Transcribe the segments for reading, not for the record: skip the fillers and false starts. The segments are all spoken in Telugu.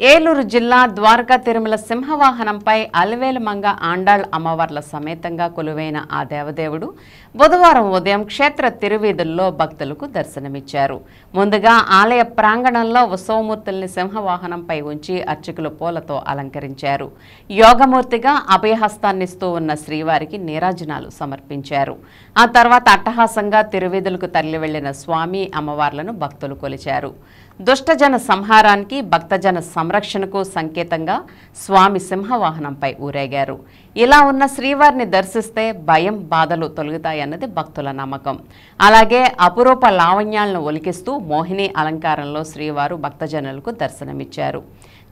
ఏలూరు జిల్లా ద్వారకా తిరుమల సింహవాహనంపై అలివేలుమంగ ఆండాళ్ అమ్మవార్ల సమేతంగా కొలువైన ఆ దేవదేవుడు బుధవారం ఉదయం క్షేత్ర తిరువీధుల్లో భక్తులకు దర్శనమిచ్చారు. ముందుగా ఆలయ ప్రాంగణంలో ఉత్సవమూర్తుల్ని సింహవాహనంపై ఉంచి అర్చకులు పూలతో అలంకరించారు. యోగమూర్తిగా అభయహస్తాన్నిస్తూ ఉన్న శ్రీవారికి నీరాజనాలు సమర్పించారు. ఆ తర్వాత అట్టహాసంగా తిరువీధులకు తరలి వెళ్లిన స్వామి అమ్మవార్లను భక్తులు కొలిచారు. దుష్టజన సంహారానికి భక్తజన సంరక్షణకు సంకేతంగా స్వామి సింహవాహనంపై ఊరేగారు. ఇలా ఉన్న శ్రీవారిని దర్శిస్తే భయం బాధలు తొలగుతాయన్నది భక్తుల నమ్మకం. అలాగే అపురూప లావణ్యాలను ఒలికిస్తూ మోహిని అలంకారంలో శ్రీవారు భక్తజనులకు దర్శనమిచ్చారు.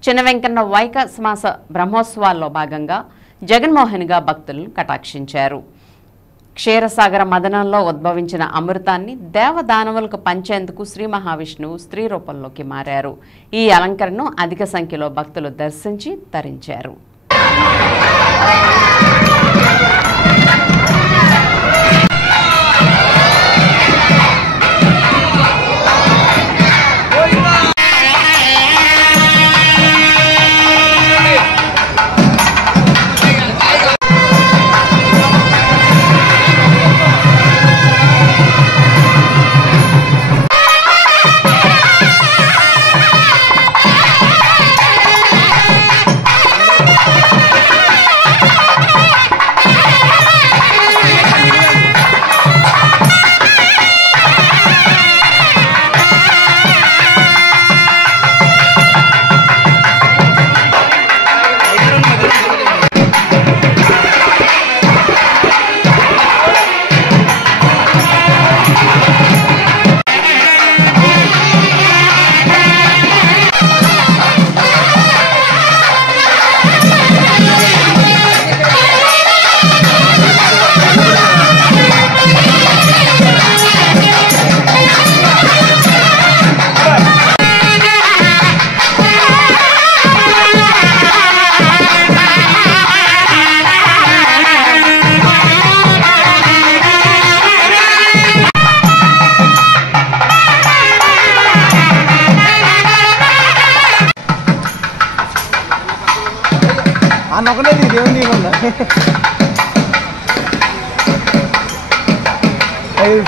చిన్న వెంకన్న వైకమాస బ్రహ్మోత్సవాల్లో భాగంగా జగన్మోహన్గా భక్తులను కటాక్షించారు. క్షీరసాగర మదనంలో ఉద్భవించిన అమృతాన్ని దేవదానవులకు పంచేందుకు శ్రీ మహావిష్ణువు స్త్రీ రూపంలోకి మారారు. ఈ అలంకరణను అధిక సంఖ్యలో భక్తులు దర్శించి తరించారు. నొక్కలేదు దేవుని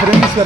ఫ్రెండ్స్